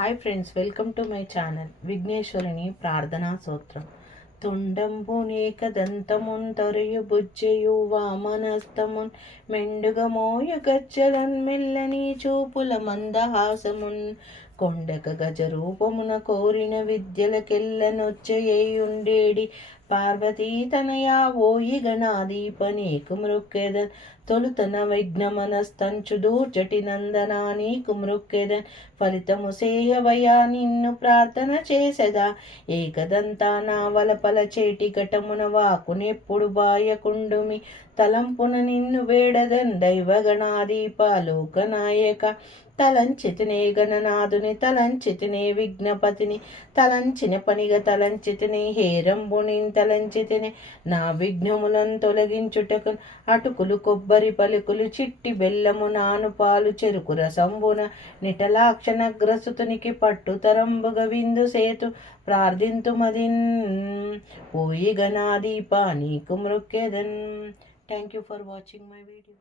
Hi friends welcome to my channel విఘ్నేశ్వరుని ప్రార్థనా సూత్రం. తుండంబునేకదంతమున్ తొరయు బుజ్జయు వామనస్తమున్ మెండుగ మోయ గజ్జలన్ మెల్లని చూపుల మందహాసమున్. కొండక గజ రూపమున కోరిన విద్యలకెల్లనొచ్చయేయుండేడి పార్వతీ తనయా ఓయి గణాదీప నీకు మృక్కెదన్ తొలుతన విఘ్నమనస్తంచు దూర్చటి నందనా నీకు మృక్కెదన్ ఫలితము సేయవయా నిన్ను ప్రార్థన చేసెదా. ఏకదంతా నా వలపల చేటి ఘటమున వాకునెప్పుడు బాయకుండుమి. తలంపున నిన్ను వేడదన్ దైవగణాదీప లోకనాయక. తలంచితినే గణనాథుని తలంచితినే విఘ్నపతిని తలంచిన పనిగ తలంచితిని హేరంబుని తలంచితిని నా విఘ్నములను తొలగించుటకు అటుకులు కొబ్బరి పలుకులు చిట్టి బెల్లము నాను పాలు చెరుకు రసంబున నిటలాక్షణగ్రసుతునికి గ్రసుతునికి విందు సేతు ప్రార్థింతుమదిన్ పోయి గణాదీపా నీకు మృక్కెదన్. Thank you for watching my video